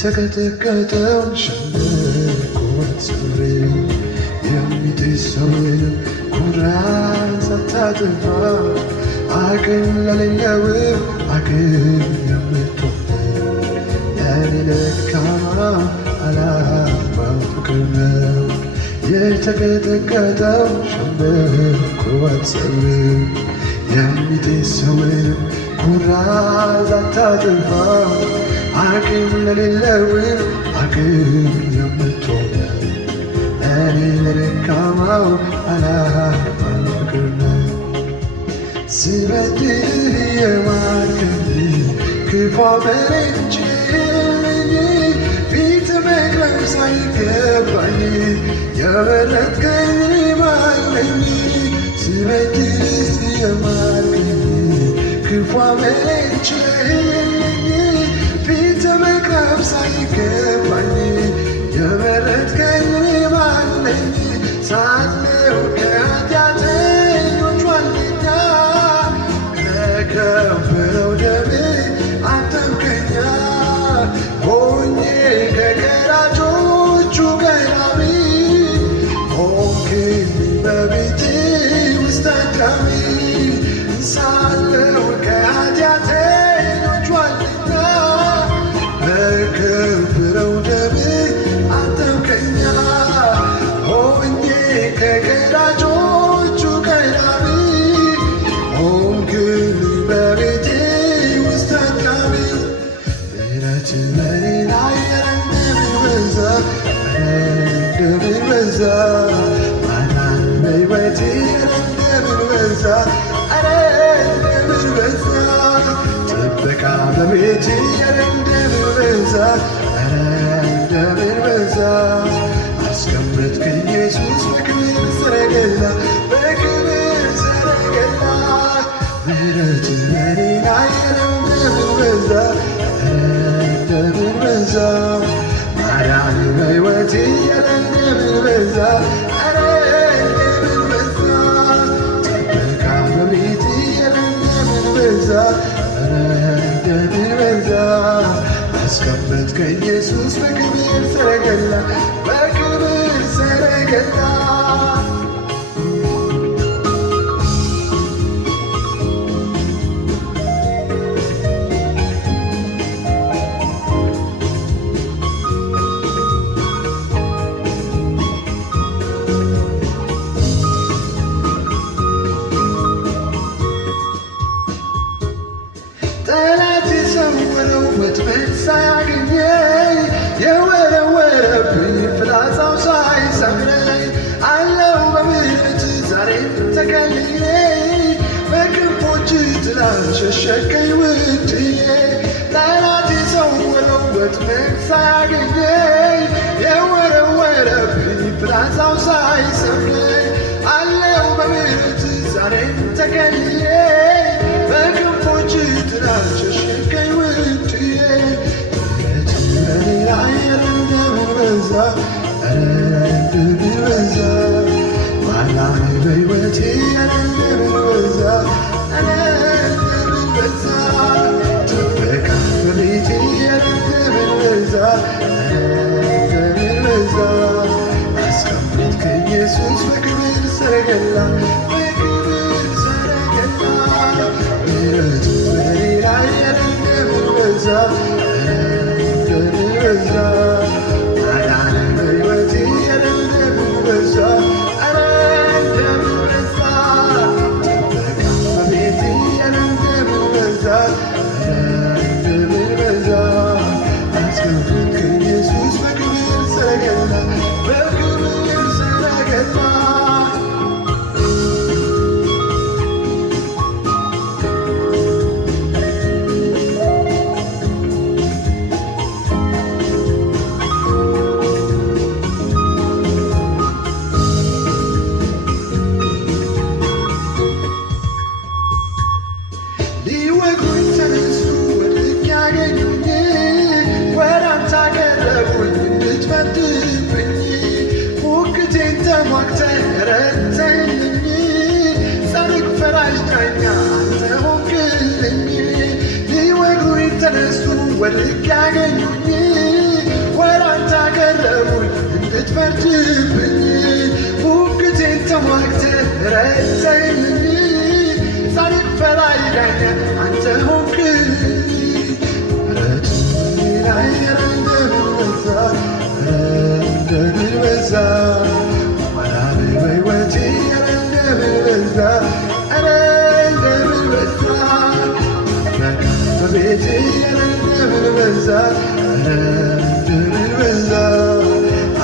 የተቀጠቀጠውን ሸምበቆ ሰብሬ የሚጥሰውን ኩራት ሳታጠፋ አቅም ለሌለው አቅም የምትሆን ለኔ ደካማ ዓላማው ፍቅር ነው። የተቀጠቀጠውን ሸምበቆ ሰብሬ የሚጥሰውን ኩራት ሳታጠፋ አቅም ለሌለው አቅም የምትሆን ለኔ ለደካማው ዓላማው ፍቅር ነው። ስበድል የማርከኝ ክፉ አመነችልኝ ፊት መቅረብ ሳይገባኝ የመረጥከኝ ማን ነኝ? ስበድል የማርከኝ ክፉ አመነችልኝ ፊት መቅረብ ሳይገባኝ የመረጥከኝ ማን ነኝ? ሳለው ከኃጢአተኞች ዋነኛ ለከበረው ደም አጠብከኛ ሆኜ ከቀራጮቹ ገራሚ ሆንክልኝ በቤቴ ውስጥ አዳሚ ሳለው ከኃጢአተኞች ዋነኛ ለከበረው ደም አጠብከኛ ሆኜ ከቀራጮቹ ቀዳሚ ሆንክልኝ በቤቴ ውስጥ አዳሚ ምሕረት በኔ ላይ እንደምን በዛ እንደምን በዛ ማዳን በሕይወቴ እንደምን በዛ እንደምን በዛ ጥበቃ በቤቴ እንደምን በዛ እንደምን በዛ አስቀመጥከኝ ኢየሱስ በክብር ሰረገላ በክብር ሰረገላ ምሕረት በኔ ላይ እንደምን በዛ እንደምን በዛ ማዳን በሕይወቴ እንደምን በዛ እንደምን በዛ ጥበቃ በቤቴ እንደምን በዛ እንደምን በዛ አስቀመጥከኝ ኢየሱስ በክብር ሰረገላ በክብር ሰረገላ ጠላት የሰወረው ወጥመድ ሳያገኘኝ የወረወረብኝ ፍላጻው ሳይሰምረኝ አለው በምሕረት ዛሬም ተከልዬ በክንፎች ጥላ ሸሸገኝ ውድዬ ጠላት የሰወረው ወጥመድ ሳያገኘኝ የወረወረብኝ ፍላጻው ሳይሰምረኝ አለው በምሕረት ዛሬም ተከልዬ በክንፎች ጥላ ሸሸገኝ ውድዬ ምሕረት በኔ ላይ እንደምን በዛ እንደምን በዛ ማዳን በሕይወቴ እንደምን በዛ እንደምን በዛ ጥበቃ በቤቴ እንደምን በዛ እንደምን በዛ አስቀመጥከኝ ኢየሱስ በክብር ሰረገላ በክብር ሰረገላ ምሕረት በኔ ላይ እንደምን በዛ እንደምን በዛ ማዳን በሕይወቴ እንደምን በዛ እንደምን በዛ ጥበቃ በቤቴ እንደምን በዛ እንደምን በዛ አስቀመጥከኝ ኢየሱስ በክብር ሰረገላ በክብር ሰረገላ ስትፈርድብኝ ሙግቴን ተሟግተህ ረታኸኝ ሳልፈራ ዳኛ አንተ ሆንክልኝ ምሕረትህ ላይ እንደምን በዛ ማዳንህ በሕይወቴ እንደምን በዛ እንደምን በዛ በቤቴ እንደምን በዛ እንደምን በዛ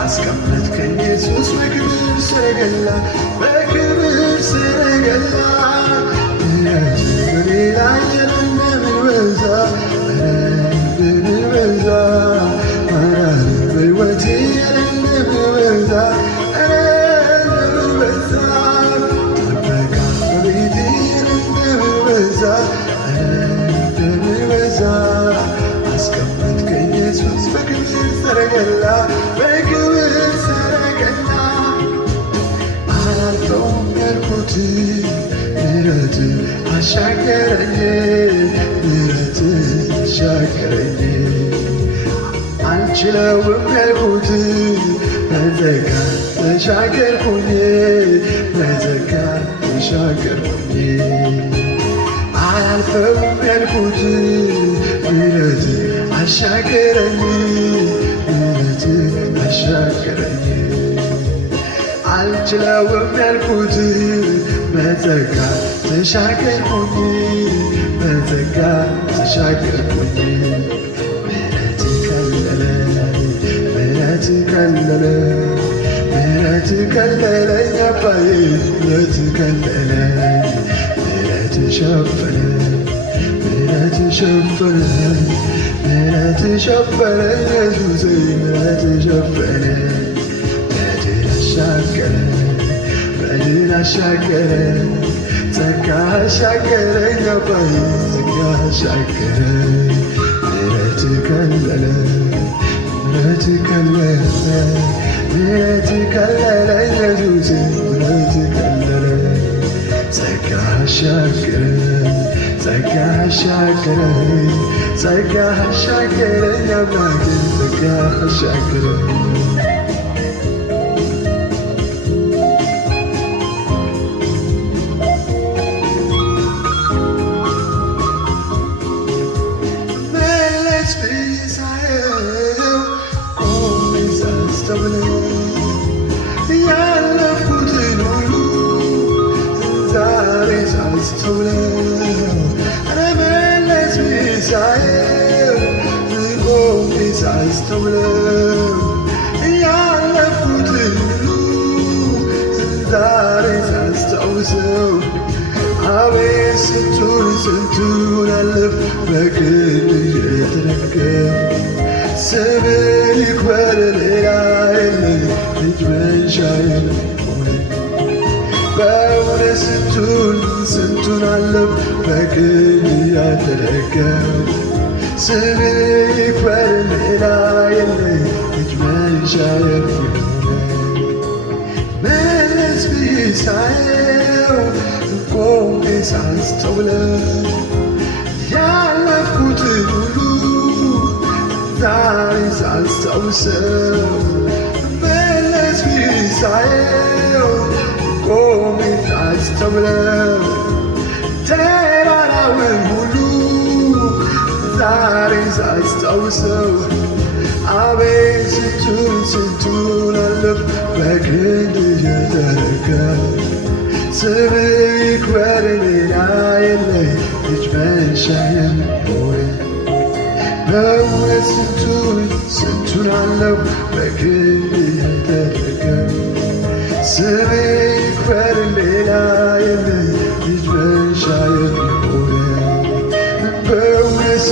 አስቀመጥከኝ ኢየሱስ በክብር ሰረገላ በክብር ሰረገላ ምሕረትህ በኔ ላይ እንደምን በዛ እንደምን በዛ ማዳንህ በሕይወቴ እንደምን በዛ እንደምን በዛ ጥበቃ በቤቴ እንደምን በዛ እንደምን በዛ አስቀመጥከኝ ኢየሱስ በክብር ሰረገላ በክብር ሰረገላ አላልፈውም ያልኩትን ምሕረትህ አሻገረኝ ምሕረትህ አሻገረኝ አልችለውም ያልኩትን መዘጋት ተሻገርኩኝ መዘጋት ተሻገርኩኝ አላልፈውም ያልኩትን ምሕረትህ አሻገረኝ ምሕረትህ አሻገረኝ አልችለውም ያልኩትን መዘጋት ተሻገርኩኝ መዘጋት ተሻገርኩኝ ምሕረትህ ከለለ ምሕረትህ ከለለኝ አባዬ ምሕረትህ ከለለኝ ምሕረትህ ሸፈነ ምሕረትህ ሸፈነ ምሕረትህ ሸፈነኝ ኢየሱሴ ምሕረትህ ሸፈነ በድል አሻገረ በድል አሻገረ ጸጋ አሻገረኝ አባዬ ጸጋ አሻገረ ምሕረትህ ከለለ ምሕረትህ ከለለ ምሕረትህ ከለለኝ ኢየሱሴ ምሕረትህ ከለለ ጸጋ አሻገረ ጸጋ አሻገረኝ ጸጋ አሻገረኝ አምላኬ ጸጋ አሻገረኝ ያለፍኩትን ሁሉ ዛሬ ሳስተውለው መለስ ሳየው ቆሜ ሳስተውለው ያለፍኩትን ሁሉ ዛሬ ሳስታውሰው አቤት ስንቱን አለፍ በግድ እየተረገም ስምህ ይክበር ሌላ የለኝ እጅ መንሻዬን በእውነት ስንቱን አለፍ በግድ እያተረገም ስምህ ይክበር ሌላ የለኝ እጅ መንሻዬን መለስ ብዬ ሳየው ቆሜ ሳስተውለው ያለፍኩትን ሁሉ ዛሬ ሳስታውሰው መለስ ብዬ ሳየው ቆሜ ሳስተውለው ተራራውን ሁሉ ዛሬ ሳስታውሰው አቤት ስንቱን አለፍ በክንድ እየተረገም ስምህ ይክበር ሌላ የለኝ እጅ መንሻዬን ሆነ በእውነት ስንቱን አለፍ በክንድ እየተረገም ስምህ ይክበር ሌላ የለኝ እጅ መንሻዬን ሆነ በእውነት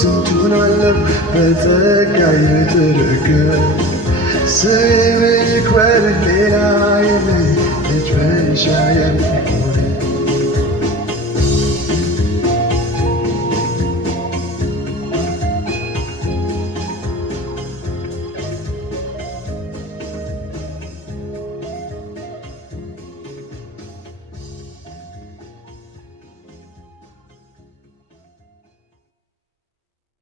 ስንቱን አለፍ በጸጋ እየተረገም ስምህ ይክበር ሌላ የለኝ እጅ መንሻዬን